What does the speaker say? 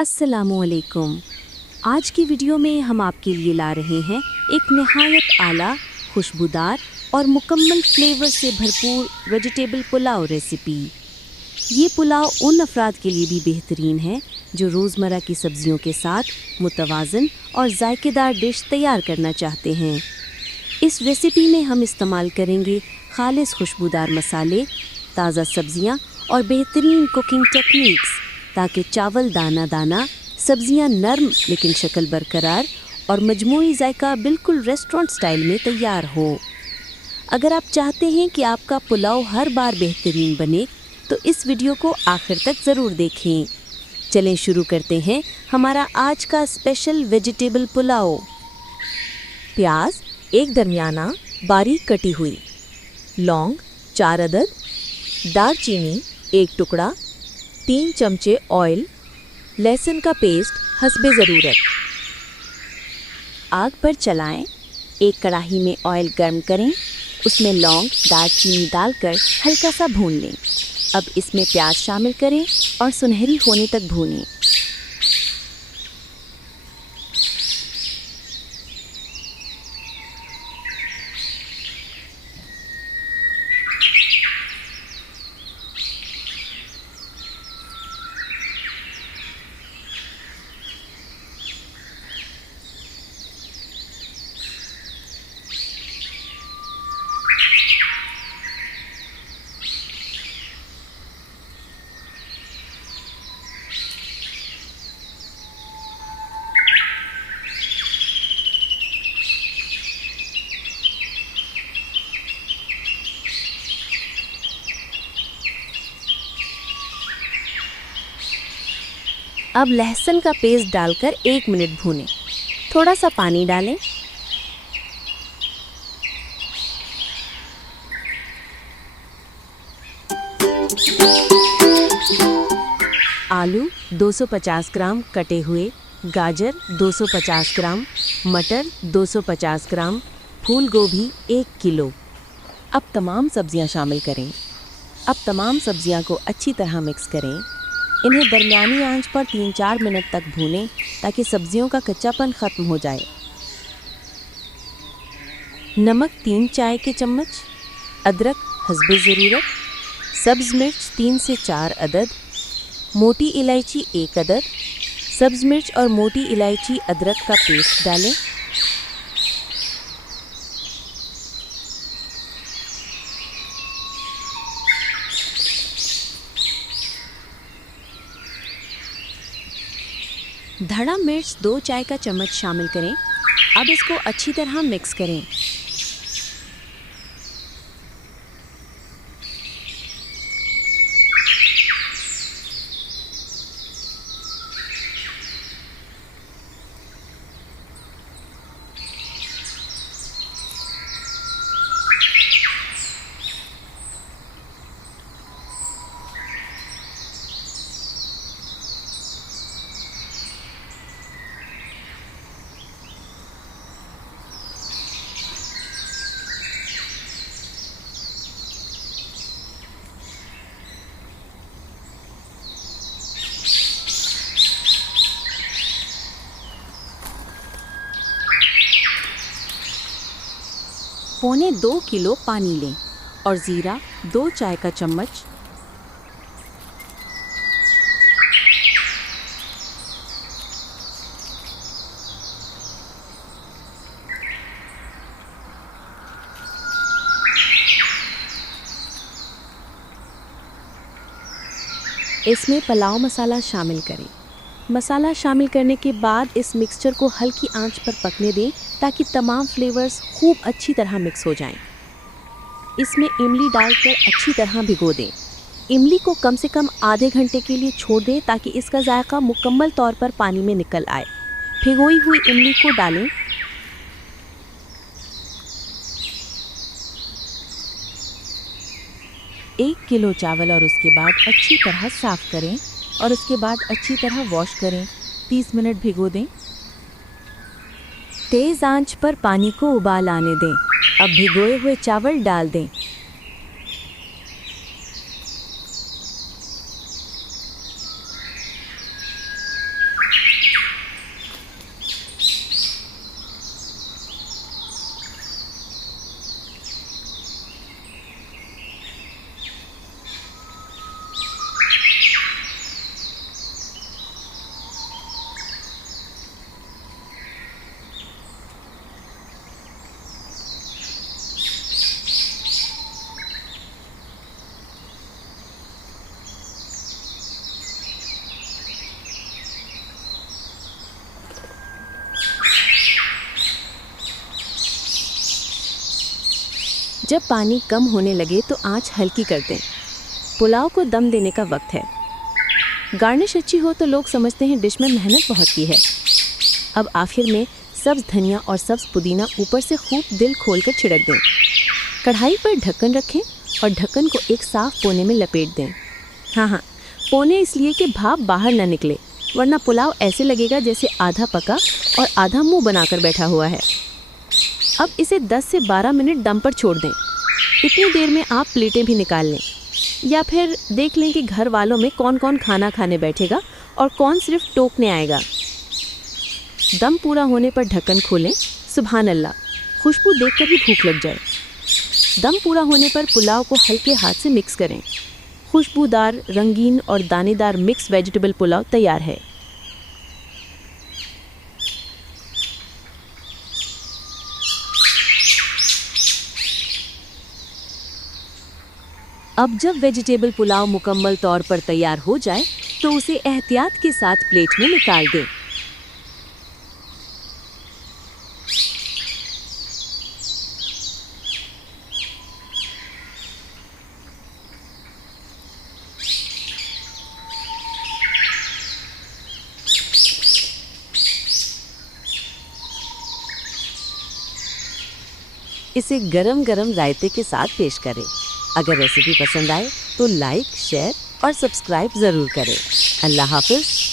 अस्सलामुअलैकुम। आज की वीडियो में हम आपके लिए ला रहे हैं एक नहायत आला, खुशबूदार और मुकम्मल फ्लेवर से भरपूर वेजिटेबल पुलाव रेसिपी। ये पुलाव उन अफराद के लिए भी बेहतरीन है जो रोज़मर्रा की सब्जियों के साथ मुतवाज़न और जायकेदार डिश तैयार करना चाहते हैं। इस रेसिपी में हम इस्तेमाल करेंगे खालिस खुशबूदार मसाले, ताज़ा सब्जियां और बेहतरीन कुकिंग टेक्निक्स ताकि चावल दाना दाना, सब्जियां नरम लेकिन शक्ल बरकरार और मजमूई जायका बिल्कुल रेस्टोरेंट स्टाइल में तैयार हो। अगर आप चाहते हैं कि आपका पुलाव हर बार बेहतरीन बने तो इस वीडियो को आखिर तक ज़रूर देखें। चलें शुरू करते हैं हमारा आज का स्पेशल वेजिटेबल पुलाव। प्याज एक दरमियाना बारीक कटी हुई, लौंग 4 अदद, दालचीनी 1 टुकड़ा, 3 चमचे ऑयल, लहसुन का पेस्ट हस्बे ज़रूरत। आग पर चलाएं, एक कढ़ाई में ऑयल गर्म करें, उसमें लौंग दालचीनी डालकर हल्का सा भून लें। अब इसमें प्याज शामिल करें और सुनहरी होने तक भूनें। अब लहसुन का पेस्ट डालकर 1 मिनट भूनें। थोड़ा सा पानी डालें। आलू 250 ग्राम कटे हुए, गाजर 250 ग्राम, मटर 250 ग्राम, फूल गोभी 1 किलो। अब तमाम सब्जियां शामिल करें। अब तमाम सब्जियां को अच्छी तरह मिक्स करें। इन्हें दरमियानी आंच पर 3-4 मिनट तक भूनें ताकि सब्जियों का कच्चापन ख़त्म हो जाए। नमक 3 चाय के चम्मच, अदरक हस्बे ज़रूरत, सब्ज़ मिर्च 3 से 4 अदद, मोटी इलायची 1 अदद। सब्ज़ मिर्च और मोटी इलायची अदरक का पेस्ट डालें। धड़ा मिर्च 2 चाय का चम्मच शामिल करें। अब इसको अच्छी तरह मिक्स करें। पौने 2 किलो पानी लें और ज़ीरा 2 चाय का चम्मच। इसमें पुलाव मसाला शामिल करें। मसाला शामिल करने के बाद इस मिक्सचर को हल्की आंच पर पकने दें ताकि तमाम फ्लेवर्स खूब अच्छी तरह मिक्स हो जाएं। इसमें इमली डालकर अच्छी तरह भिगो दें। इमली को कम से कम आधे घंटे के लिए छोड़ दें ताकि इसका जायका मुकम्मल तौर पर पानी में निकल आए। भिगोई हुई इमली को डालें। एक किलो चावल और उसके बाद अच्छी तरह साफ़ करें और उसके बाद अच्छी तरह वॉश करें। 30 मिनट भिगो दें। तेज़ आंच पर पानी को उबाल आने दें। अब भिगोए हुए चावल डाल दें। जब पानी कम होने लगे तो आंच हल्की कर दें। पुलाव को दम देने का वक्त है। गार्निश अच्छी हो तो लोग समझते हैं डिश में मेहनत बहुत की है। अब आखिर में सब्ज़ धनिया और सब्ज़ पुदीना ऊपर से खूब दिल खोलकर छिड़क दें। कढ़ाई पर ढक्कन रखें और ढक्कन को एक साफ कोने में लपेट दें। हाँ, कोने इसलिए कि भाप बाहर ना निकले, वरना पुलाव ऐसे लगेगा जैसे आधा पका और आधा मुंह बनाकर बैठा हुआ है। अब इसे 10 से 12 मिनट दम पर छोड़ दें। इतनी देर में आप प्लेटें भी निकाल लें या फिर देख लें कि घर वालों में कौन कौन खाना खाने बैठेगा और कौन सिर्फ टोकने आएगा। दम पूरा होने पर ढक्कन खोलें। सुभान अल्लाह, खुशबू देखकर ही भूख लग जाए। दम पूरा होने पर पुलाव को हल्के हाथ से मिक्स करें। खुशबूदार, रंगीन और दानेदार मिक्स वेजिटेबल पुलाव तैयार है। अब जब वेजिटेबल पुलाव मुकम्मल तौर पर तैयार हो जाए तो उसे एहतियात के साथ प्लेट में निकाल दें। इसे गरम गरम रायते के साथ पेश करें। अगर रेसिपी पसंद आए तो लाइक, शेयर और सब्सक्राइब ज़रूर करें। अल्लाह हाफ़िज़।